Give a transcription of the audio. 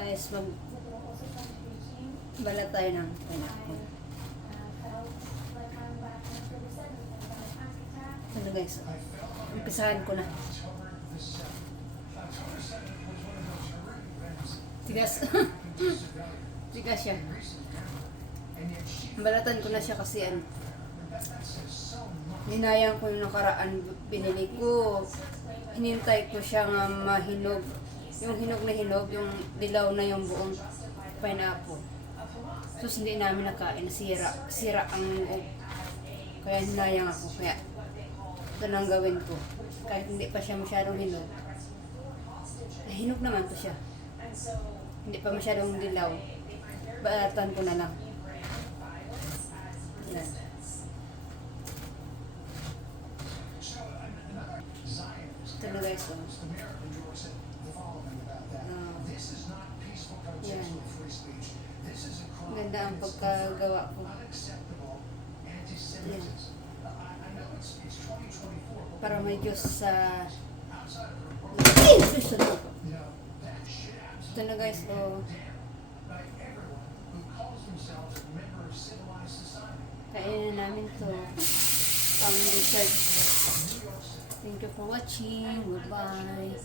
Guys, magbalat tayo ng pineapple. Ano guys, umpisahan ko na. Tigas. Tigas siya. Balatan ko na siya kasi hinayang ko yung nakaraan, binili ko. Hinintay ko siyang mahinog. Yung hinog na hinog, yung dilaw na yung buong pineapple. So, hindi namin nakain. Sira ang loob. Kaya hinayang ako. Kaya, ito nang gawin ko. Kahit hindi pa siya masyadong hinog. Hinog naman to siya. Hindi pa masyadong dilaw. Balatan ko na lang. Yan. Ito na guys. Oh. Yan. Ganda ang pagkagawa ko. Yan. Para may Diyos sa... Ito na guys. Oh. Kainin namin to. Pang research. Thank you for watching. Goodbye.